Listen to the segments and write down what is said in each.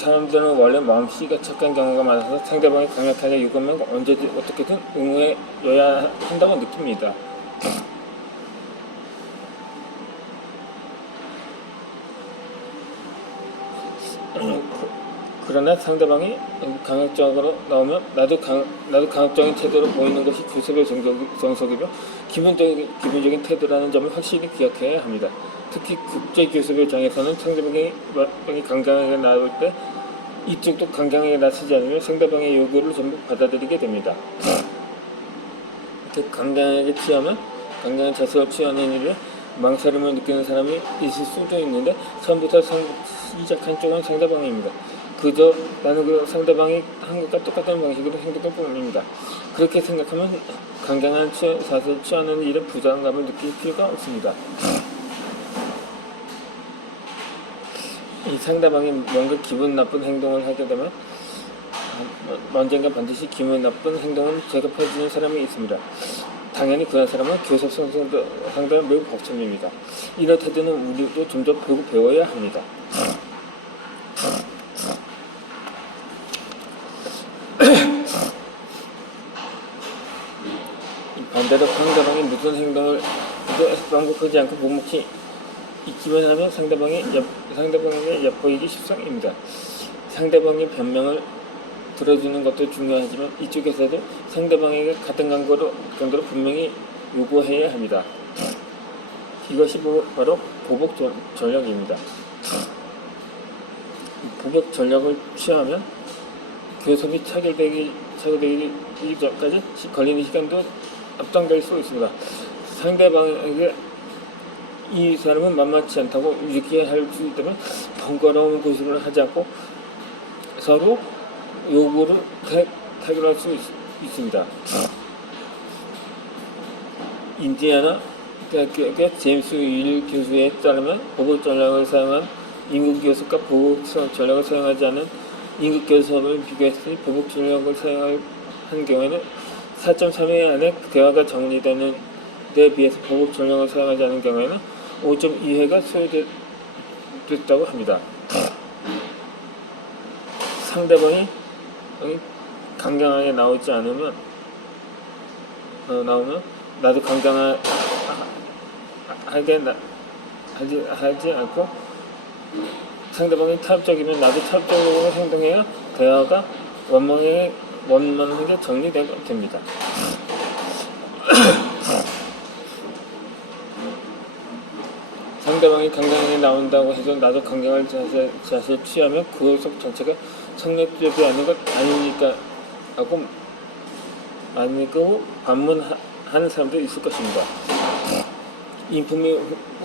사람들은 원래 마음씨가 착한 경우가 많아서 상대방이 강력하게 요구하면 언제든 어떻게든 응해여야 한다고 느낍니다. 그러나 상대방이 강압적으로 나오면 나도 강압적인 태도로 보이는 것이 교섭의 정석이며 기본적인 태도라는 점을 확실히 기억해야 합니다. 특히 국제교섭의 장에서는 상대방이 강경하게 나올 때 이쪽도 강경하게 나서지 않으면 상대방의 요구를 전부 받아들이게 됩니다. 강경하게 취하면 강경한 자세를 취하는 일에 망설임을 느끼는 사람이 있을 수도 있는데 처음부터 시작한 쪽은 상대방입니다. 그저 나는 그 상대방이 한 것과 똑같은 방식으로 행동할 뿐입니다. 그렇게 생각하면 강경한 자세를 취하는 일에 부담감을 느낄 필요가 없습니다. 이 상대방이 뭔가 기분 나쁜 행동을 하게 되면 언젠가 반드시 기분 나쁜 행동을 제겁해주는 사람이 있습니다. 당연히 그런 사람은 교섭 상대는 매우 복잡입니다. 이런 태도는 우리도 좀 더 배워야 합니다. 반대로 상대방이 무슨 행동을 반복하지 않고 묵묵히 있기만 하면 상대방에게 얕보이기 십상입니다. 상대방의 변명을 들어주는 것도 중요하지만 이쪽에서도 상대방에게 같은 강도로 분명히 요구해야 합니다. 이것이 바로 보복 전략입니다. 보복 전략을 취하면 교섭이 차결되기 전까지 걸리는 시간도 앞당길 수 있습니다. 상대방에게 이 사람은 만만치 않다고 이렇게 할 수 있다면 번거로운 고수를 하지 않고 서로 요구를 타결할 수 있습니다. 인디애나 대학교의 제임스 윌 교수에 따르면 보복 전략을 사용한 임국 교섭과 보복 전략을 사용하지 않은 임국 교섭을 비교했으니 보복 전략을 사용한 경우에는 4.3회 안에 대화가 정리되는 데 비해서 보복 전략을 사용하지 않은 경우에는 5.2회가 소요됐다고 합니다. 상대방이 강경하게 나오지 않으면 나도 강경하게 하지 않고 상대방이 타협적이면 나도 타협적으로 행동해야 대화가 원만하게 정리됩니다. 상대방이 강경하게 나온다고 해서 나도 강경한 자세를 취하면 그 교섭 전체가 성립되지 않는 것 아닙니까? 하고 반문하는 사람도 있을 것입니다. 인품이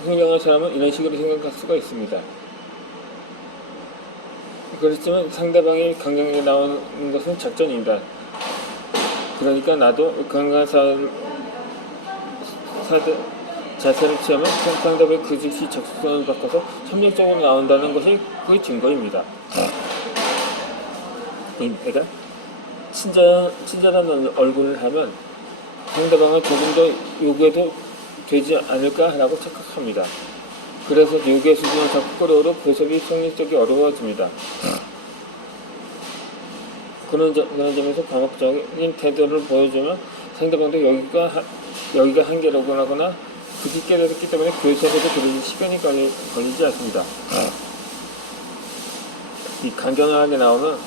훌륭한 사람은 이런 식으로 생각할 수가 있습니다. 그렇지만 상대방이 강경하게 나오는 것은 작전입니다. 그러니까 나도 강경한 자세를 취하면 상대방이 그 즉시 적극성을 바꿔서 협력적으로 나온다는 것이 그 증거입니다. 내가 친절한 얼굴을 하면 상대방은 조금 더 요구해도 되지 않을까라고 착각합니다. 그래서 요구의 수준을 자꾸 끌어오르 교섭이 성립적이 어려워집니다. 그런 점에서 과목적인 태도를 보여주면 상대방도 여기가 한계라거나 그게 깨달았기 때문에 교섭에도 그런 시간이 걸리지 않습니다. 이 강경하게 나오면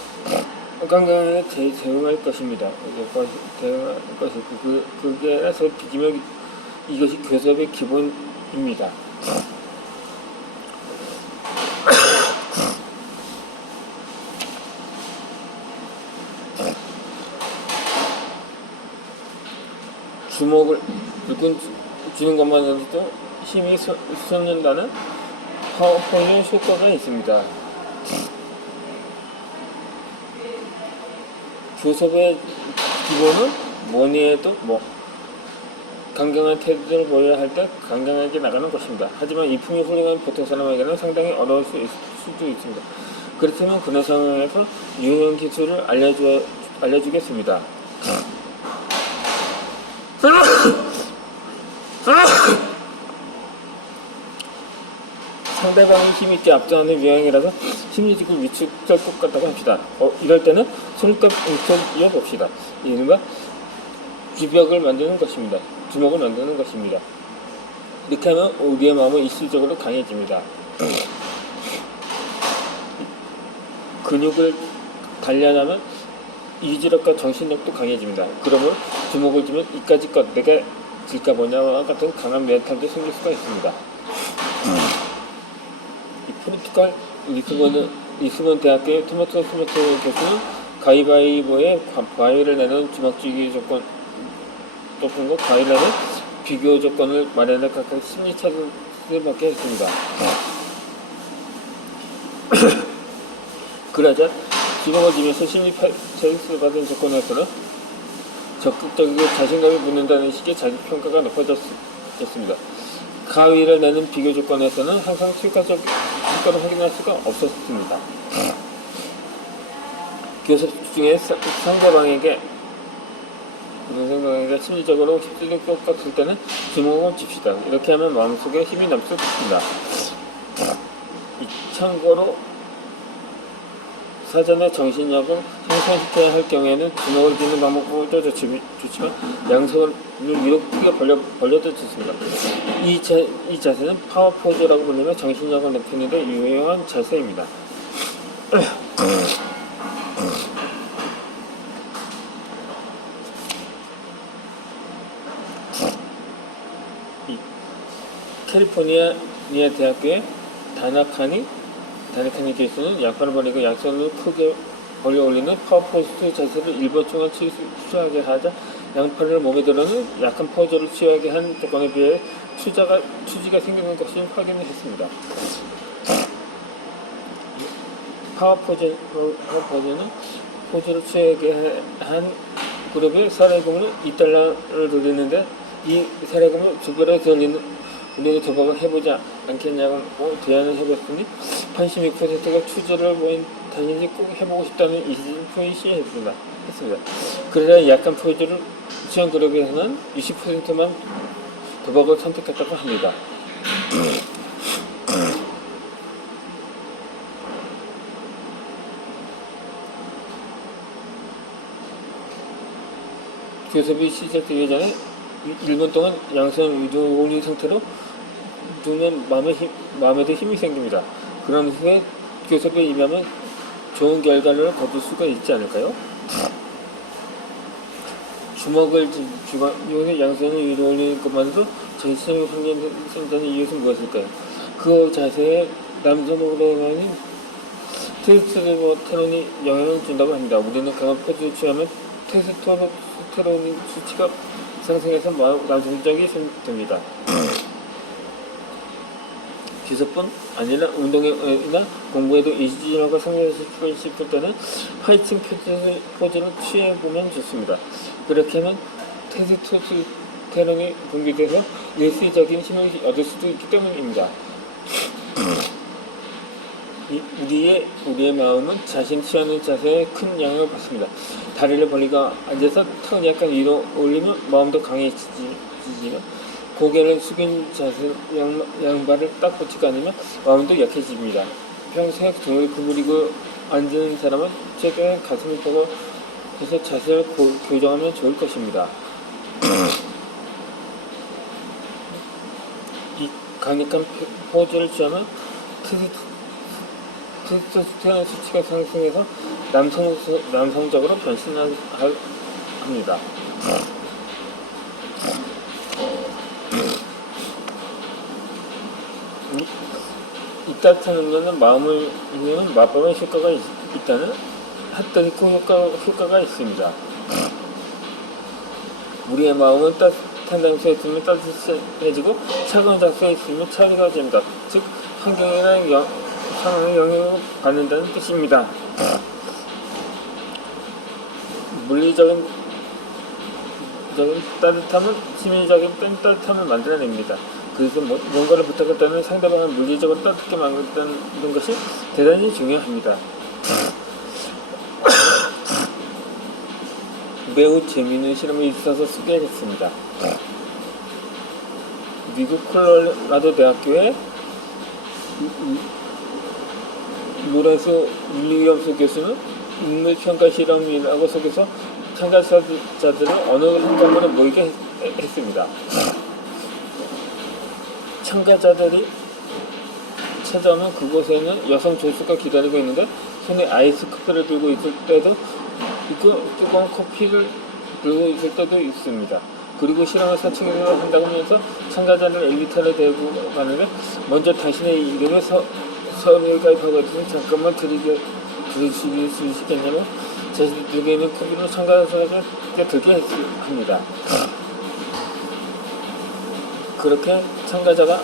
강경하게 대응할 것입니다. 대응할 것이고 그게 서로 비기면 이것이 교섭의 기본입니다. 주먹을 주는 것만으로도 힘이 솟는다는 파워포인트 효과가 있습니다. 교섭의 기본은 뭐니 해도 강경한 태도를 보여야 할 때 강경하게 나가는 것입니다. 하지만 이품이 훌륭한 보통 사람에게는 상당히 어려울 수도 있습니다. 그렇다면 그런 상황에서 유용 기술을 알려주겠습니다. 상대방이 힘있게 압도하는 유형이라서 심리적으로 위축될 것 같다고 합시다. 이럴 때는 손끝 움켜쥐어 봅시다. 이른바 주벽을 만드는 것입니다. 주먹을 만드는 것입니다. 이렇게 하면 우리의 마음은 일시적으로 강해집니다. 근육을 단련하면 의지력과 정신력도 강해집니다. 그러므로 주먹을 쥐면 이까짓 것 내가 질까 뭐냐와 같은 강한 멘탈도 생길 수가 있습니다. 이 포르투갈 리스본 대학교의 토마토 스미스 교수는 가위바위보에 과일을 내는 주먹쥐기 조건과 과일을 내는 비교 조건을 마련해 각각 심리 차트를 받게 했습니다. 그러자 주먹을 쥐면서 심리 테스트를 받은 조건에서는 적극적이고 자신감이 붙는다는 식의 자기평가가 높아졌습니다. 가위를 내는 비교 조건에서는 항상 효과적 효과를 확인할 수가 없었습니다. 교섭 중에 상대방에게 심리적으로 휩쓸릴 것 같을 때는 주먹을 쥐시다. 이렇게 하면 마음속에 힘이 남수 있습니다. 참고로 사전에 정신력을 향상시켜야 할 경우에는 주먹을 쥐는 방법도 좋지만 양손을 위로 크게 벌려도 좋습니다. 이 자세는 파워 포즈라고 불리며 정신력을 높이는 데 유효한 자세입니다. 캘리포니아 대학교의 다나카니 교수는 양팔을 벌리고 양손을 크게 벌려 올리는 파워포즈 자세를 1분 동안 취하게 하자 양팔을 몸에 들어는 약한 포즈를 취하게 한 조건에 비해 추지가 생기는 것을 확인했습니다. 파워포즈는 포즈를 취하게 한 그룹의 사례금으로 $2를 돌리는데 이 사례금을 2배로 돌리는 우리도 도박을 해보지 않겠냐고 제안을 해봤으니 86%가 추저를 당연히 꼭 해보고 싶다는 의지를 시했습니다. 그러자 약간 포즈를 취한 그룹에서는 20%만 도박을 선택했다고 합니다. 교섭이 시작되기 전에 1분 동안 양손을 위로 올린 상태로 두면 마음에도 힘이 생깁니다. 그런 후에 교섭에 임하면 좋은 결과를 거둘 수가 있지 않을까요? 주먹을 쥐고 양손을 위로 올리는 것만으로 정신력이 생기는 이유는 무엇일까요? 그 자세에 남성 호르몬인 테스토스테론이 영향을 준다고 합니다. 우리는 강한 포즈를 취하면 테스토스테론 수치가 상승해서 남성적이 됩니다. 기술뿐 아니라 운동이나 공부에도 의지력을 상승시키고 싶을 때는 파이팅 포즈를 취해보면 좋습니다. 그렇게 하면 테스토스테론이 분비돼서 일시적인 힘을 얻을 수도 있기 때문입니다. 우리의 마음은 자신 취하는 자세에 큰 영향을 받습니다. 다리를 벌리고 앉아서 턱을 약간 위로 올리면 마음도 강해지지만 고개를 숙인 자세 양발을 딱 붙이지 않으면 마음도 약해집니다. 평소에 등을 구부리고 앉은 사람은 최근에 가슴을 보고 해서 자세를 교정하면 좋을 것입니다. 이 강력한 포즈를 취하면 테스토스테론 수치가 상승해서 남성적으로 변신합니다. 이따탄 음료는 마음을 이기는 맛보는 효과가 있다는 핫도리코 효과가 있습니다. 우리의 마음은 따뜻한 장소에 있으면 따뜻해지고 차가운 장소에 있으면 차가워집니다. 즉 환경이나 상황에 영향을 받는다는 뜻입니다. 물리적인 따뜻함은 심리적인 따뜻함을 만들어냅니다. 그래서 뭔가를 부탁했다면 상대방을 물리적으로 따뜻하게 만든다는 것이 대단히 중요합니다. 매우 재미있는 실험이 있어서 소개하겠습니다. 미국 콜로라도 대학교의 로렌스 윌리엄스 교수는 인물평가 실험이라고 속에서 참가자들을 어느 한 건물에 모이게 했습니다. 참가자들이 찾아오면 그곳에는 여성 조수가 기다리고 있는데 손에 아이스 커피를 들고 있을 때도 있고 뜨거운 커피를 들고 있을 때도 있습니다. 그리고 실험을 사측으로 한다고 하면서 참가자를 엘리베이터에 대고 가는데 먼저 당신의 이름에 서류에 가입하거든요. 잠깐만 들으시겠냐면 자신이 들고 있는 커피로 참가자가 들게 합니다. 그렇게 참가자가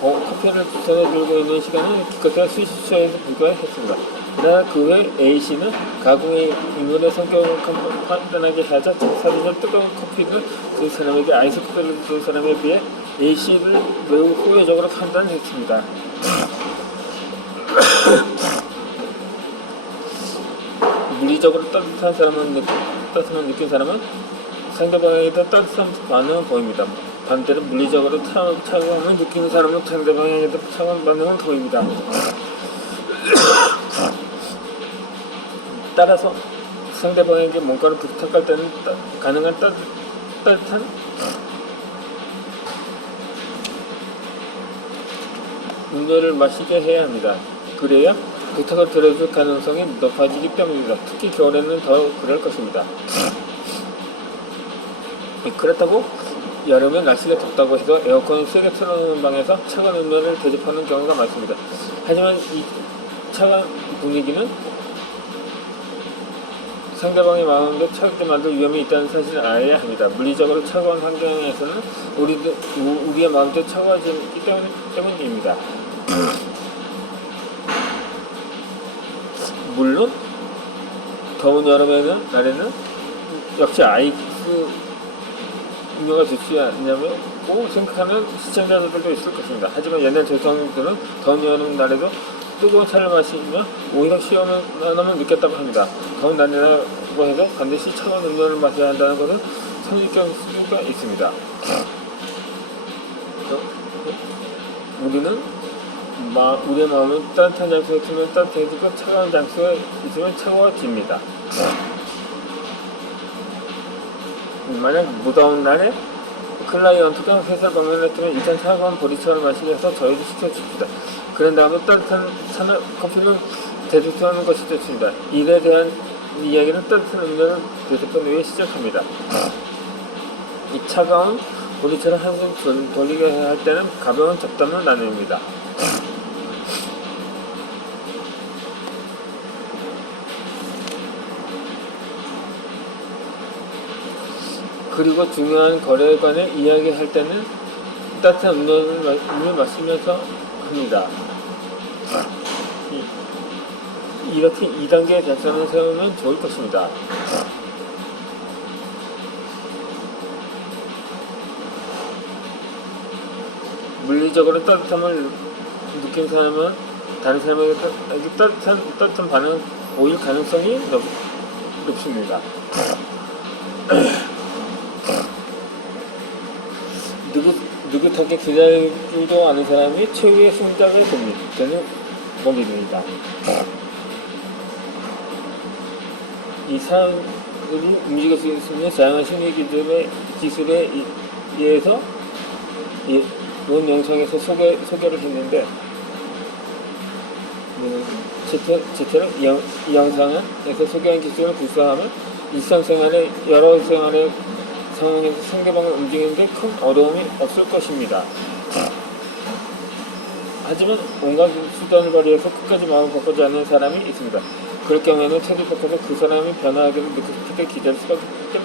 커피를 손에 들고 있는 시간은 기껏해야 수십 초에서 불과했습니다. 그러나 그 후에 A씨는 가공의 인물의 성격을 판단하게 하자 사진을 뜨거운 커피를 든 사람에게 아이스 커피를 든 사람에 비해 A씨를 매우 호의적으로 판단했습니다. 물리적으로 따뜻한 사람은 따뜻함을 느낀 사람은 상대방에게도 따뜻한 반응을 보입니다. 반대로 물리적으로 차가움을 느끼는 사람은 상대방에게도 차가운 반응을 보입니다. 따라서 상대방에게 뭔가를 부탁할 때는 가능한 따뜻한 음료를 마시게 해야 합니다. 그래야 부탁을 들어줄 가능성이 높아지기 때문입니다. 특히 겨울에는 더 그럴 것입니다. 그렇다고 여름에 날씨가 덥다고 해서 에어컨을 세게 틀어놓은 방에서 차가운 음료를 대접하는 경우가 많습니다. 하지만 이 차가운 분위기는 상대방의 마음도 차갑게 만들 위험이 있다는 사실을 알아야 합니다. 물리적으로 차가운 환경에서는 우리의 마음도 차가워지기 때문입니다. 물론 더운 날에는 역시 아이스 음료가 좋지 않냐고 생각하는 시청자들도 있을 것입니다. 하지만 옛날 조상들은 더운 여름날에도 뜨거운 차를 마시며 오히려 시원함을 느꼈다고 합니다. 더운 날이라고 해도 반드시 차가운 음료를 마셔야 한다는 것은 선입견일 수가 있습니다. 우리의 마음은 따뜻한 장소에 있으면 따뜻해지고 차가운 장소에 있으면 차가워집니다. 만약 무더운 날에 클라이언트가 회사 방문했으면 일단 차가운 보리차를 마시게 해서 저희도 시켜줍시다. 그런 다음에 따뜻한 커피를 대접하는 것이 좋습니다. 일에 대한 이야기는 따뜻한 음료를 대접한 후에 시작합니다. 이 차가운 보리차를 한숨 돌리게 할 때는 가벼운 잡담을 나눕니다. 그리고 중요한 거래에 관해 이야기할 때는 따뜻한 음료를 마시면서 합니다. 이렇게 2단계의 작전을 세우면 좋을 것입니다. 물리적으로 따뜻함을 느낀 사람은 다른 사람에게 따뜻한 반응을 보일 가능성이 높습니다. 느긋하게 기다릴 줄도 아는 사람이 최후의 승자가 되는 법입니다. 이 사람들이 움직일 수 있는 다양한 심리 기술에 의해서 이번 영상에서 소개를 했는데 제처럼 이 영상에서 소개한 기술을 구사하면 일상생활의 여러 생활의 상황에서 상대방을 움직이는데 큰 어려움이 없을 것입니다. 하지만 온갖 수단을 발휘해서 끝까지 마음을 바꾸지 않는 사람이 있습니다. 그럴 경우에는 태도를 바꿔서 그 사람이 변화하기를 느긋하게 기대할 수밖에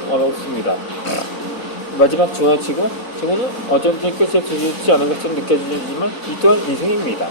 어렵습니다. 마지막 중앙치고는 어쩐지 끝에 주지 않은 것처럼 느껴지지만 이 또한 인생입니다.